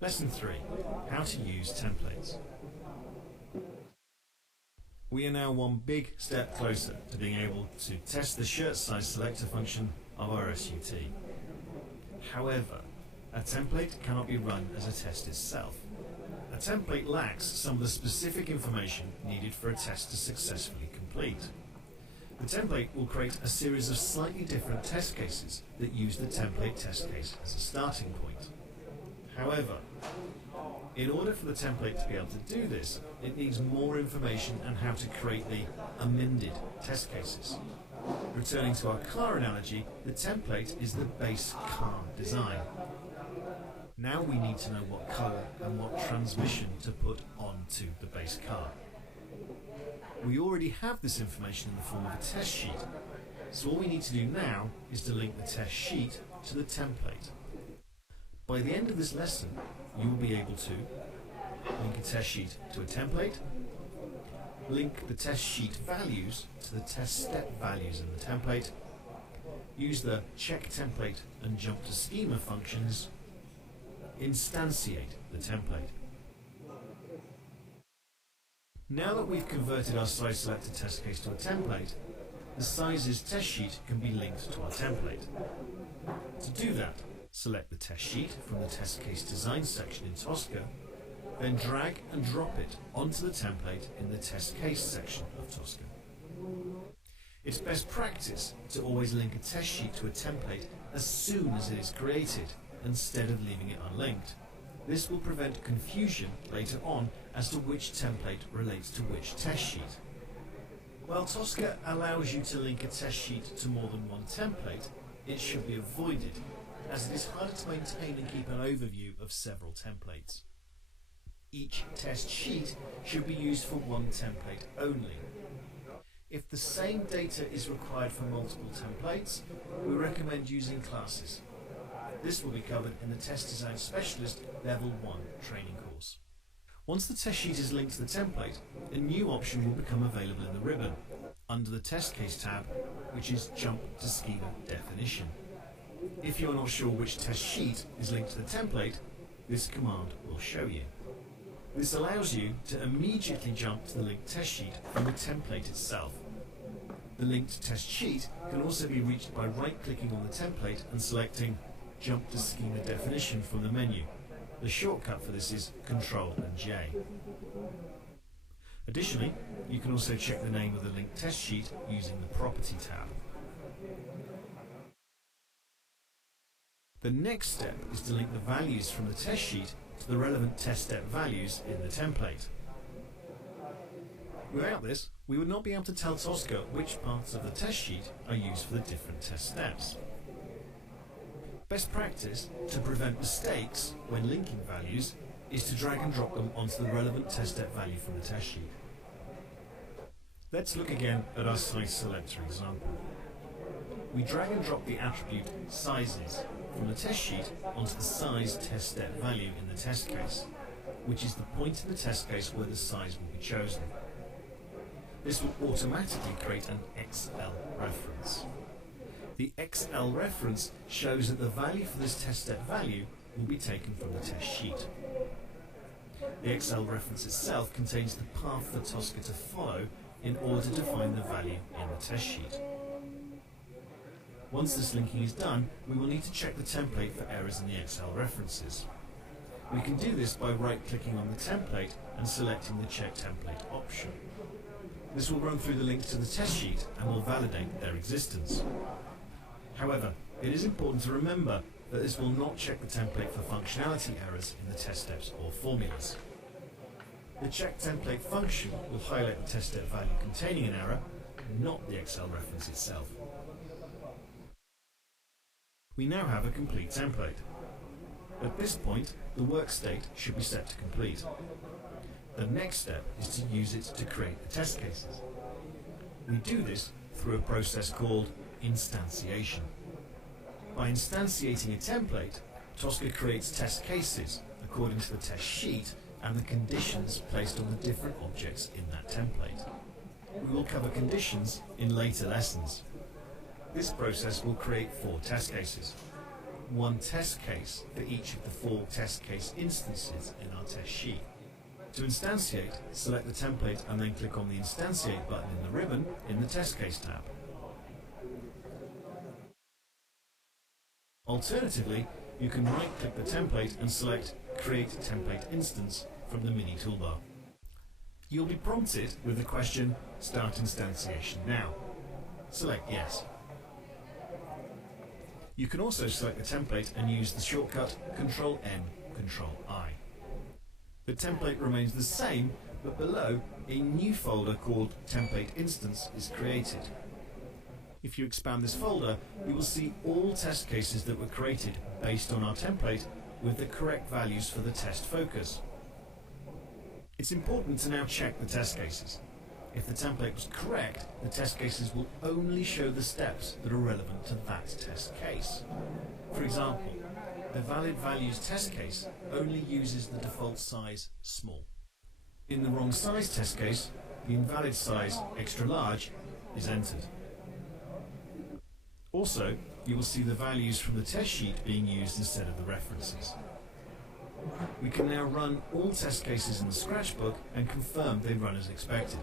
Lesson 3. How to use templates. We are now one big step closer to being able to test the shirt size selector function of our SUT. However, a template cannot be run as a test itself. A template lacks some of the specific information needed for a test to successfully complete. The template will create a series of slightly different test cases that use the template test case as a starting point. However, in order for the template to be able to do this, it needs more information on how to create the amended test cases. Returning to our car analogy, the template is the base car design. Now we need to know what colour and what transmission to put onto the base car. We already have this information in the form of a test sheet, so all we need to do now is to link the test sheet to the template. By the end of this lesson, you will be able to link a test sheet to a template, link the test sheet values to the test step values in the template, use the check template and jump to schema functions, instantiate the template. Now that we've converted our size selector test case to a template, the sizes test sheet can be linked to our template. To do that, select the test sheet from the test case design section in Tosca, then drag and drop it onto the template in the test case section of Tosca. It's best practice to always link a test sheet to a template as soon as it is created, instead of leaving it unlinked. This will prevent confusion later on as to which template relates to which test sheet. While Tosca allows you to link a test sheet to more than one template, it should be avoided, as it is harder to maintain and keep an overview of several templates. Each test sheet should be used for one template only. If the same data is required for multiple templates, we recommend using classes. This will be covered in the Test Design Specialist Level 1 training course. Once the test sheet is linked to the template, a new option will become available in the ribbon, under the Test Case tab, which is Jump to Schema Definition. If you are not sure which test sheet is linked to the template, this command will show you. This allows you to immediately jump to the linked test sheet from the template itself. The linked test sheet can also be reached by right-clicking on the template and selecting Jump to Schema Definition from the menu. The shortcut for this is Ctrl and J. Additionally, you can also check the name of the linked test sheet using the Property tab. The next step is to link the values from the test sheet to the relevant test step values in the template. Without this, we would not be able to tell Tosca which parts of the test sheet are used for the different test steps. Best practice to prevent mistakes when linking values is to drag and drop them onto the relevant test step value from the test sheet. Let's look again at our size selector example. We drag and drop the attribute sizes from the test sheet onto the size test step value in the test case, which is the point in the test case where the size will be chosen. This will automatically create an XL reference. The XL reference shows that the value for this test step value will be taken from the test sheet. The XL reference itself contains the path for Tosca to follow in order to find the value in the test sheet. Once this linking is done, we will need to check the template for errors in the XL references. We can do this by right-clicking on the template and selecting the Check Template option. This will run through the links to the test sheet and will validate their existence. However, it is important to remember that this will not check the template for functionality errors in the test steps or formulas. The Check Template function will highlight the test step value containing an error, not the XL reference itself. We now have a complete template. At this point, the work state should be set to complete. The next step is to use it to create the test cases. We do this through a process called instantiation. By instantiating a template, Tosca creates test cases according to the test sheet and the conditions placed on the different objects in that template. We will cover conditions in later lessons. This process will create 4 test cases. one test case for each of the 4 test case instances in our test sheet. To instantiate, select the template and then click on the Instantiate button in the ribbon in the Test Case tab. Alternatively, you can right-click the template and select Create Template Instance from the mini toolbar. You'll be prompted with the question, Start Instantiation Now. Select Yes. You can also select the template and use the shortcut Ctrl-N, Ctrl-I. The template remains the same, but below, a new folder called Template Instance is created. If you expand this folder, you will see all test cases that were created based on our template with the correct values for the test focus. It's important to now check the test cases. If the template was correct, the test cases will only show the steps that are relevant to that test case. For example, the valid values test case only uses the default size small. In the wrong size test case, the invalid size extra large is entered. Also, you will see the values from the test sheet being used instead of the references. We can now run all test cases in the Scratchbook and confirm they run as expected.